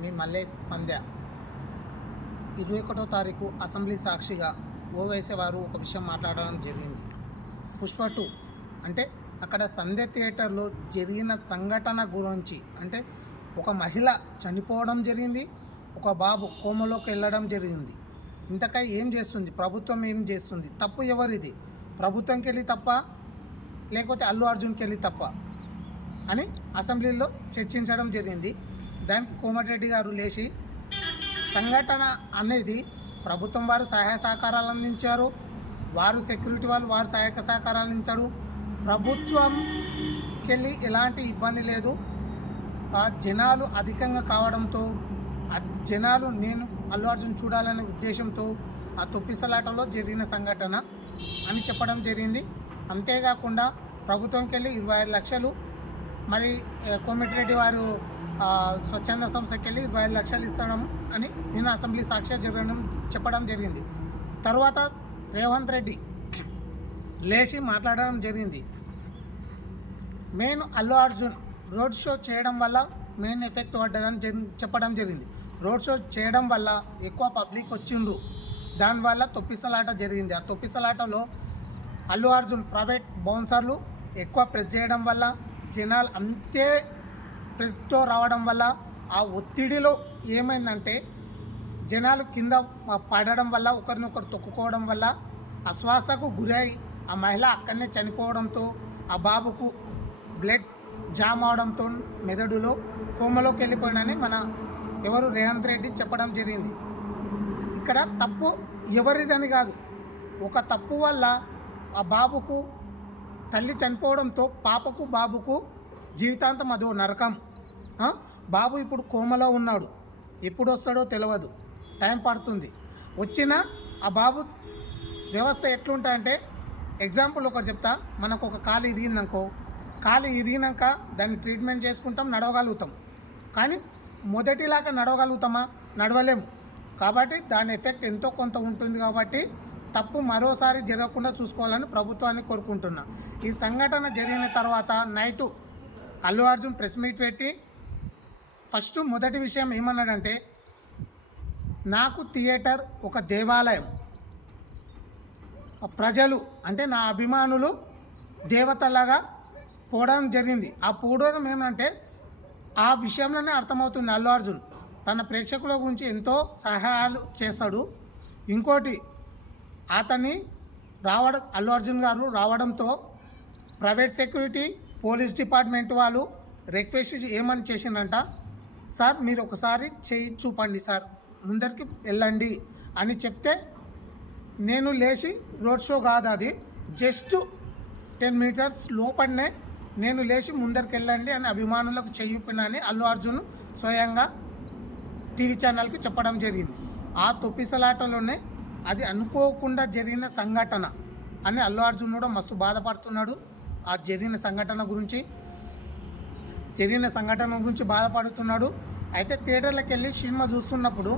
మీ మల్లేష్ సంధ్య. ఇరవై ఒకటో తారీఖు అసెంబ్లీ సాక్షిగా ఓవైసీ వారు ఒక విషయం మాట్లాడడం జరిగింది. పుష్ప టూ అంటే అక్కడ సంధ్య థియేటర్లో జరిగిన సంఘటన గురించి అంటే ఒక మహిళ చనిపోవడం జరిగింది ఒక బాబు కోమలోకి వెళ్ళడం జరిగింది. ఇంతకై ఏం చేస్తుంది? ప్రభుత్వం ఏం చేస్తుంది? తప్పు ఎవరిది? ప్రభుత్వంకి వెళ్ళి తప్ప? లేకపోతే అల్లు అర్జున్కి వెళ్ళి తప్ప? అని అసెంబ్లీలో చర్చించడం జరిగింది. దానికి కోమటిరెడ్డి గారు లేచి సంఘటన అనేది ప్రభుత్వం వారు సహాయ సహకారాలు అందించారు. వారు సెక్యూరిటీ వాళ్ళు వారు సహాయక సహకారాలు అందించాడు ప్రభుత్వంకెళ్ళి ఎలాంటి ఇబ్బంది లేదు. ఆ జనాలు అధికంగా కావడంతో జనాలు నేను అల్లు అర్జున్ చూడాలనే ఉద్దేశంతో ఆ తొప్పిసలాటలో జరిగిన సంఘటన అని చెప్పడం జరిగింది. అంతేకాకుండా ప్రభుత్వంకి వెళ్ళి ఇరవై ఐదు లక్షలు మరి కోమటిరెడ్డి వారు స్వచ్ఛంద సంస్థకి వెళ్ళి ఇరవై ఐదు లక్షలు ఇస్తడం అని నేను అసెంబ్లీ సాక్ష్య జరగడం చెప్పడం జరిగింది. తర్వాత రేవంత్ రెడ్డి లేచి మాట్లాడడం జరిగింది. Main Allu Arjun road show చేయడం వల్ల మెయిన్ ఎఫెక్ట్ పడ్డదని జరి- చెప్పడం జరిగింది. రోడ్ షో చేయడం వల్ల ఎక్కువ పబ్లిక్ వచ్చిండ్రు. దానివల్ల తొప్పిసలాట జరిగింది. ఆ తొప్పిసలాటలో అల్లు అర్జున్ ప్రైవేట్ బౌన్సర్లు ఎక్కువ ప్రెస్ చేయడం వల్ల జనాలు అంతే ప్రెస్తో రావడం వల్ల ఆ ఒత్తిడిలో ఏమైందంటే జనాలు కింద పడడం వల్ల ఒకరినొకరు తొక్కుకోవడం వల్ల అశ్వాసకు గురై ఆ మహిళ అక్కడనే చనిపోవడంతో ఆ బాబుకు బ్లడ్ జామ్ అవడంతో మెదడులో కోమలోకి వెళ్ళిపోయినని మన ఎవరు రేవంత్ రెడ్డి చెప్పడం జరిగింది. ఇక్కడ తప్పు ఎవరిదని కాదు ఒక తప్పు వల్ల ఆ బాబుకు తల్లి చనిపోవడంతో పాపకు బాబుకు జీవితాంతం అదో నరకం. బాబు ఇప్పుడు కోమలో ఉన్నాడు. ఎప్పుడు వస్తాడో తెలియదు టైం పడుతుంది. వచ్చినా ఆ బాబు వ్యవస్థ ఎట్లుంటాయంటే ఎగ్జాంపుల్ ఒకటి చెప్తా. మనకు ఒక కాలు ఇరిగిందనుకో. కాలు ఇరిగినాక దాన్ని ట్రీట్మెంట్ చేసుకుంటాం నడవగలుగుతాం. కానీ మొదటిలాగా నడవగలుగుతామా? నడవలేము కాబట్టి దాని ఎఫెక్ట్ ఎంతో కొంత ఉంటుంది కాబట్టి తప్పు మరోసారి జరగకుండా చూసుకోవాలని ప్రభుత్వాన్ని కోరుకుంటున్నా. ఈ సంఘటన జరిగిన తర్వాత night Allu Arjun press meet పెట్టి ఫస్ట్ మొదటి విషయం ఏమన్నాడంటే నాకు థియేటర్ ఒక దేవాలయం. ప్రజలు అంటే నా అభిమానులు దేవతలాగా పోవడం జరిగింది. ఆ పోవడం ఏమంటే ఆ విషయంలోనే అర్థమవుతుంది అల్లు అర్జున్. తన ప్రేక్షకుల గురించి ఎంతో సహాయాలు చేస్తాడు. ఇంకోటి అతన్ని రావడం అల్లు అర్జున్ గారు రావడంతో ప్రైవేట్ సెక్యూరిటీ పోలీస్ డిపార్ట్మెంట్ వాళ్ళు రిక్వెస్ట్ ఏమని చేసిండంట సార్ మీరు ఒకసారి చేయి చూపండి సార్. ముందరికి వెళ్ళండి అని చెప్తే నేను లేచి రోడ్ షో కాదు అది. జస్ట్ టెన్ మీటర్స్ లోపలనే నేను లేచి ముందరికి వెళ్ళండి అని అభిమానులకు చెయ్యిపోయినని అల్లు అర్జున్ స్వయంగా టీవీ ఛానల్కి చెప్పడం జరిగింది. ఆ తొప్పిసలాటలోనే అది అనుకోకుండా జరిగిన సంఘటన అని అల్లు అర్జున్ కూడా మస్తు బాధపడుతున్నాడు. ఆ జరిగిన సంఘటన గురించి జరిగిన సంఘటన గురించి బాధపడుతున్నాడు. అయితే థియేటర్లకు వెళ్ళి సినిమా చూస్తున్నప్పుడు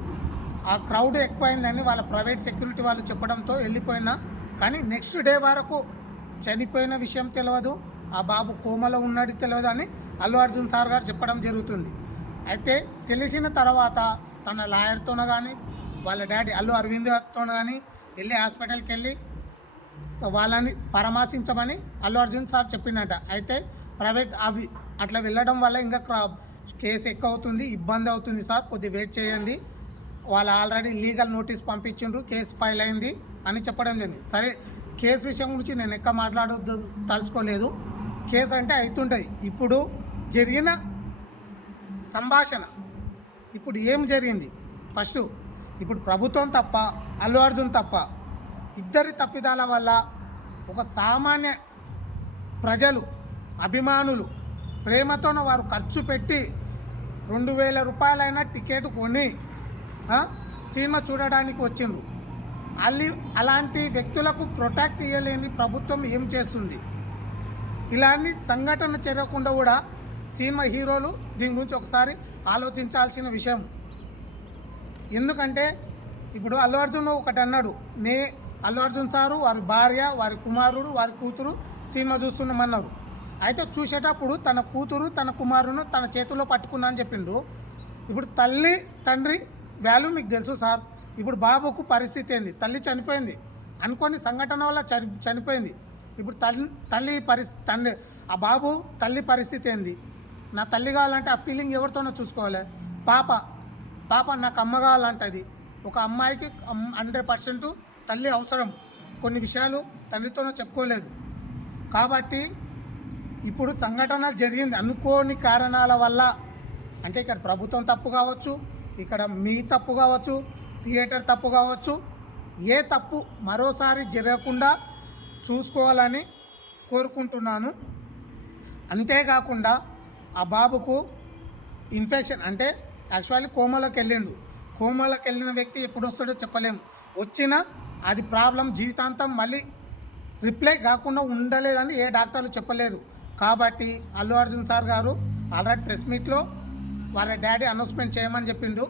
ఆ క్రౌడ్ ఎక్కువైందని వాళ్ళ ప్రైవేట్ సెక్యూరిటీ వాళ్ళు చెప్పడంతో వెళ్ళిపోయినా. కానీ నెక్స్ట్ డే వరకు చనిపోయిన విషయం తెలియదు ఆ బాబు కోమలో ఉన్నాడు తెలియదు అని అల్లు అర్జున్ సార్ గారు చెప్పడం జరుగుతుంది. అయితే తెలిసిన తర్వాత తన లాయర్తోన కానీ వాళ్ళ డాడీ అల్లు అరవింద్తో కానీ వెళ్ళి హాస్పిటల్కి వెళ్ళి వాళ్ళని పరామర్శించమని అల్లు అర్జున్ సార్ చెప్పినట. అయితే ప్రైవేట్ అవి అట్లా వెళ్ళడం వల్ల ఇంకా క్రా కేసు ఎక్కువ అవుతుంది ఇబ్బంది అవుతుంది సార్. కొద్దిగా వెయిట్ చేయండి. వాళ్ళు ఆల్రెడీ లీగల్ నోటీస్ పంపించిండ్రు కేసు ఫైల్ అయింది అని చెప్పడం జరిగింది సరే కేసు విషయం గురించి నేను ఎక్క మాట్లాడొద్దు తలుచుకోలేదు. కేసు అంటే అవుతుంటాయి ఇప్పుడు జరిగిన సంభాషణ ఇప్పుడు ఏం జరిగింది? ఫస్ట్ ఇప్పుడు ప్రభుత్వం తప్ప అల్లు అర్జున్ తప్ప ఇద్దరి తప్పిదాల వల్ల ఒక సామాన్య ప్రజలు అభిమానులు ప్రేమతోన వారు ఖర్చు పెట్టి రెండు వేల రూపాయలైన టికెట్ కొని సినిమా చూడడానికి వచ్చిండ్రు. అల్లి అలాంటి వ్యక్తులకు ప్రొటెక్ట్ ఇవ్వలేని ప్రభుత్వం ఏం చేస్తుంది? ఇలాంటి సంఘటన జరగకుండా కూడా సినిమా హీరోలు దీని గురించి ఒకసారి ఆలోచించాల్సిన విషయం. ఎందుకంటే ఇప్పుడు అల్లు అర్జున్ ఒకటి అన్నాడు నే అల్లు అర్జున్ సారు వారి భార్య వారి కుమారుడు వారి కూతురు సినిమా చూస్తున్నామన్నారు అయితే చూసేటప్పుడు తన కూతురు తన కుమారును తన చేతిలో పట్టుకున్నా అని చెప్పిండు. ఇప్పుడు తల్లి తండ్రి వాల్యూ మీకు తెలుసు సార్. ఇప్పుడు బాబుకు పరిస్థితి ఏంది? తల్లి చనిపోయింది. అనుకోని సంఘటన వల్ల చని చనిపోయింది. ఇప్పుడు తల్లి తల్లి పరిస్థితి తండ్రి ఆ బాబు తల్లి పరిస్థితి ఏంది? నా తల్లి కావాలంటే ఆ ఫీలింగ్ ఎవరితోనో చూసుకోవాలి. పాప పాప నాకు అమ్మ కావాలంటది. ఒక అమ్మాయికి హండ్రెడ్ పర్సెంట్ తల్లి అవసరం. కొన్ని విషయాలు తండ్రితోనో చెప్పుకోలేదు. కాబట్టి ఇప్పుడు సంఘటన జరిగింది. అనుకోని కారణాల వల్ల అంటే ఇక్కడ ప్రభుత్వం తప్పు కావచ్చు ఇక్కడ మీ తప్పు కావచ్చు థియేటర్ తప్పు కావచ్చు ఏ తప్పు మరోసారి జరగకుండా చూసుకోవాలని కోరుకుంటున్నాను. అంతేకాకుండా ఆ బాబుకు ఇన్ఫెక్షన్ అంటే యాక్చువల్లీ కోమలోకి వెళ్ళిండు. కోమలోకి వెళ్ళిన వ్యక్తి ఎప్పుడు వస్తాడో చెప్పలేము వచ్చినా అది ప్రాబ్లం జీవితాంతం మళ్ళీ రిప్లై కాకుండా ఉండలేదని ఏ డాక్టర్లు చెప్పలేరు కాబట్టి అల్లు అర్జున్ సార్ గారు ఆల్రెడీ ప్రెస్ మీట్లో వాళ్ళ డాడీ అనౌన్స్మెంట్ చేయమని చెప్పిండు.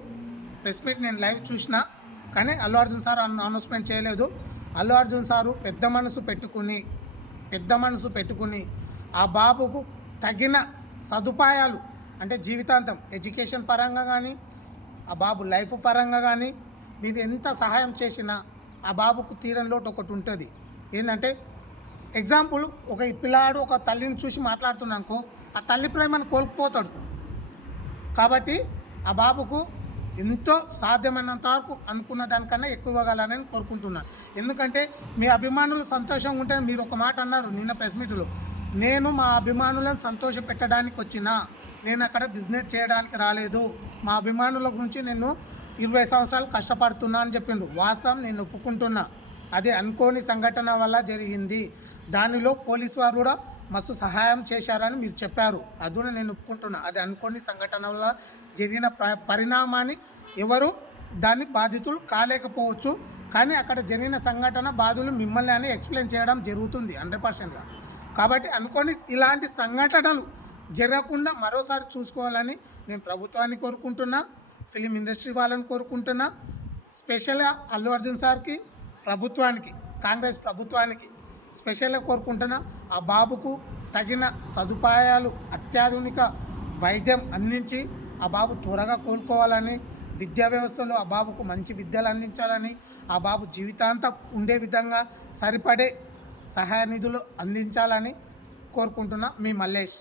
ప్రెస్ మీట్ నేను లైవ్ చూసిన కానీ Allu Arjun sir an- announcement చేయలేదు. అల్లు అర్జున్ సారు పెద్ద మనసు పెట్టుకుని పెద్ద మనసు పెట్టుకుని ఆ బాబుకు తగిన సదుపాయాలు అంటే జీవితాంతం ఎడ్యుకేషన్ పరంగా కానీ ఆ బాబు లైఫ్ పరంగా కానీ మీరు ఎంత సహాయం చేసినా ఆ బాబుకు తీరని లోటు ఒకటి ఉంటుంది. ఏంటంటే ఎగ్జాంపుల్ ఒక పిల్లాడు ఒక తల్లిని చూసి మాట్లాడుతున్నానుకో ఆ తల్లి ప్రేమను కోల్పోతాడు. కాబట్టి ఆ బాబుకు ఎంతో సాధ్యమైనంత వరకు అనుకున్న దానికన్నా ఎక్కువ ఇవ్వగలనని కోరుకుంటున్నా. ఎందుకంటే మీ అభిమానులు సంతోషంగా ఉంటే మీరు ఒక మాట అన్నారు నిన్న ప్రెస్ మీట్లో నేను మా అభిమానులను సంతోష పెట్టడానికి వచ్చిన నేను అక్కడ బిజినెస్ చేయడానికి రాలేదు. మా అభిమానుల గురించి నేను ఇరవై సంవత్సరాలు కష్టపడుతున్నా అని చెప్పిండు వాస్తవం నేను ఒప్పుకుంటున్నా. అది అనుకోని సంఘటన వల్ల జరిగింది. దానిలో పోలీసు వారు కూడా మస్తు సహాయం చేశారని మీరు చెప్పారు. అది నేను ఒప్పుకుంటున్నా. అది అనుకోని సంఘటన వల్ల జరిగిన ప్ర- పరిణామాన్ని ఎవరు దాన్ని బాధితులు కాలేకపోవచ్చు. కానీ అక్కడ జరిగిన సంఘటన బాధలు మిమ్మల్ని అని ఎక్స్ప్లెయిన్ చేయడం జరుగుతుంది హండ్రెడ్ పర్సెంట్గా. కాబట్టి అనుకోని ఇలాంటి సంఘటనలు జరగకుండా మరోసారి చూసుకోవాలని నేను ప్రభుత్వాన్ని కోరుకుంటున్నా ఫిలిం ఇండస్ట్రీ వాళ్ళని కోరుకుంటున్నా స్పెషల్గా అల్లు అర్జున్ సార్కి ప్రభుత్వానికి కాంగ్రెస్ ప్రభుత్వానికి స్పెషల్గా కోరుకుంటున్నా ఆ బాబుకు తగిన సదుపాయాలు అత్యాధునిక వైద్యం అందించి ఆ బాబు త్వరగా కోలుకోవాలని విద్యా వ్యవస్థలో ఆ బాబుకు మంచి విద్యలు అందించాలని ఆ బాబు జీవితాంతం ఉండే విధంగా సరిపడే సహాయ నిధులు అందించాలని కోరుకుంటున్నా మీ మల్లేష్.